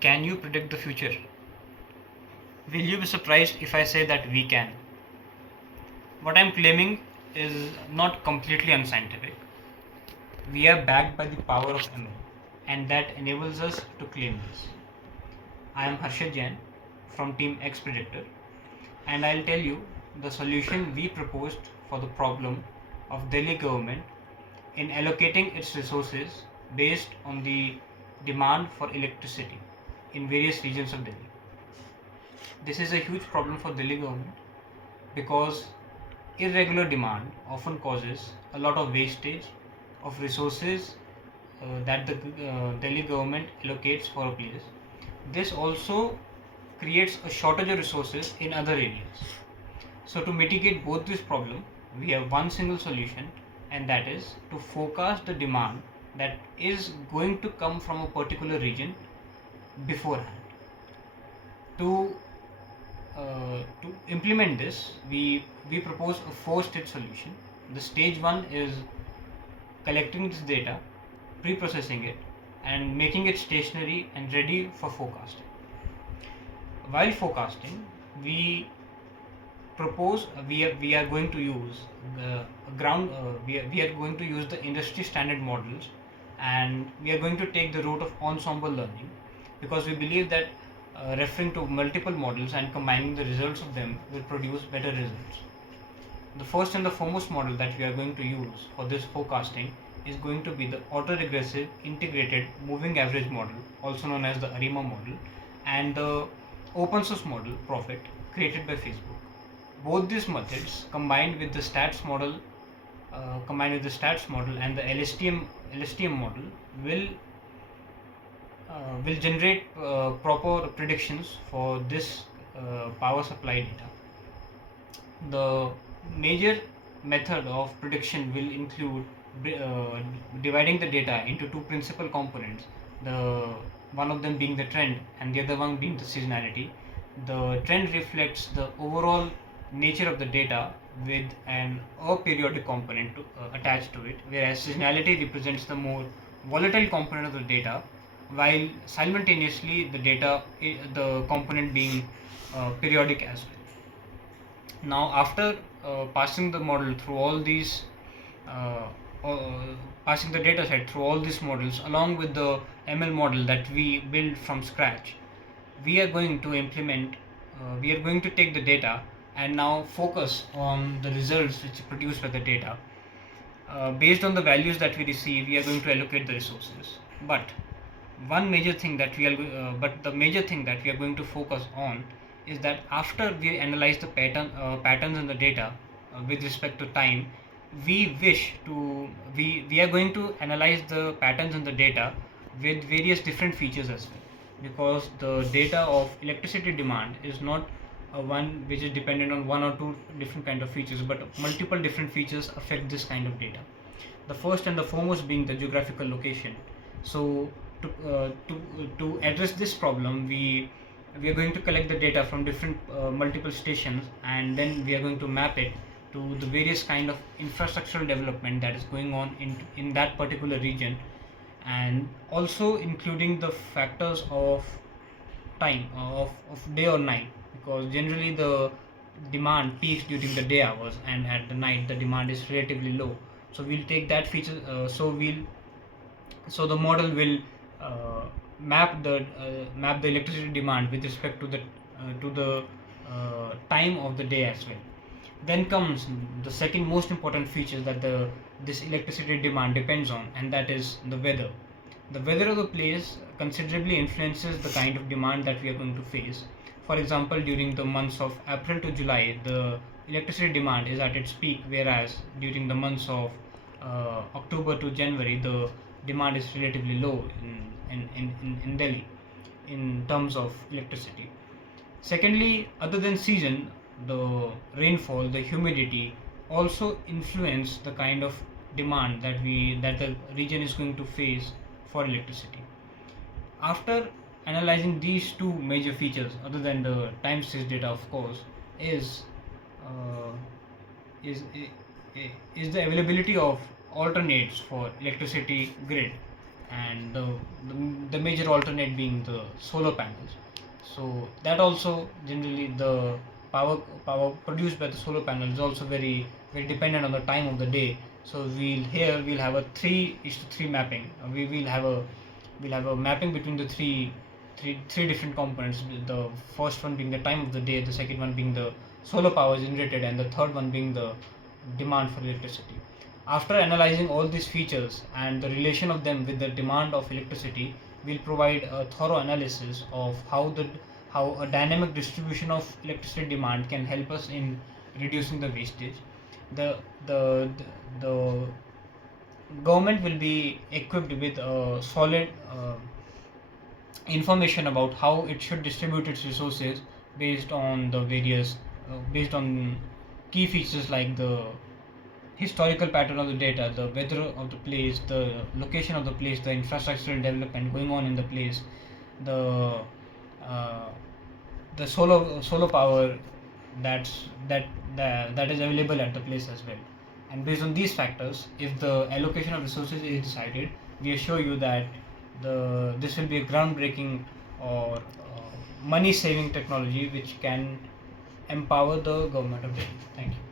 Can you predict the future? Will you be surprised if I say that we can? What I'm claiming is not completely unscientific. We are backed by the power of ML, and that enables us to claim this. I am Harshad Jain from Team X-Predictor, and I'll tell you the solution we proposed for the problem of Delhi government in allocating its resources based on the demand for electricity in various regions of Delhi. This is a huge problem for Delhi government because irregular demand often causes a lot of wastage of resources that the Delhi government allocates for a place. This also creates a shortage of resources in other areas. So to mitigate both this problem, we have one single solution, and that is to forecast the demand that is going to come from a particular region beforehand. To implement this, we propose a four-stage solution. The stage one is collecting this data, pre-processing it, and making it stationary and ready for forecasting. While forecasting, we propose we are going to use the ground we are going to use the industry standard models, and we are going to take the route of ensemble learning because we believe that referring to multiple models and combining the results of them will produce better results. The first and the foremost model that we are going to use for this forecasting is going to be the autoregressive integrated moving average model, also known as the ARIMA model, and the open source model Profit, created by Facebook. Both these methods combined with the stats model and the LSTM model will generate proper predictions for this power supply data. The major method of prediction will include dividing the data into two principal components, the one of them being the trend and the other one being the seasonality. The trend reflects the overall nature of the data with an aperiodic component attached to it, whereas seasonality represents the more volatile component of the data, while simultaneously the component being periodic as well. Now, after passing the model through all these, uh, passing the data set through all these models along with the ML model that we build from scratch, we are going to we are going to take the data and now focus on the results which are produced by the data. Based on the values that we receive, we are going to allocate the resources. But the major thing that we are going to focus on is that after we analyze the patterns in the data with respect to time, we are going to analyze the patterns in the data with various different features as well, because the data of electricity demand is not one which is dependent on one or two different kind of features, but multiple different features affect this kind of data. The first and the foremost being the geographical location. So to address this problem, we are going to collect the data from different multiple stations, and then we are going to map it to the various kind of infrastructural development that is going on in that particular region, and also including the factors of time of day or night, because generally the demand peaks during the day hours and at the night the demand is relatively low. So we'll take that feature, so the model will map the electricity demand with respect to the time of the day as well. Then comes the second most important feature that the this electricity demand depends on, and that is the weather. The weather of the place considerably influences the kind of demand that we are going to face. For example, during the months of April to July, the electricity demand is at its peak, whereas during the months of October to January, the demand is relatively low in Delhi in terms of electricity. Secondly, other than season, the rainfall, the humidity also influence the kind of demand that the region is going to face for electricity. After analyzing these two major features, other than the time series data, of course, is uh, is is the availability of alternates for electricity grid. and the major alternate being the solar panels. So that also generally the power produced by the solar panel is also very dependent on the time of the day. So we'll have a 3:3 mapping. We'll have a mapping between the three different components. The first one being the time of the day, the second one being the solar power generated, and the third one being the demand for electricity. After analyzing all these features and the relation of them with the demand of electricity, we'll provide a thorough analysis of how a dynamic distribution of electricity demand can help us in reducing the wastage. The the the government will be equipped with a solid information about how it should distribute its resources based on key features like the historical pattern of the data, the weather of the place, the location of the place, the infrastructural development going on in the place, the uh, the solar power that is available at the place as well. And based on these factors, if the allocation of resources is decided, we assure you that this will be a groundbreaking or money saving technology which can empower the government of Delhi. Thank you.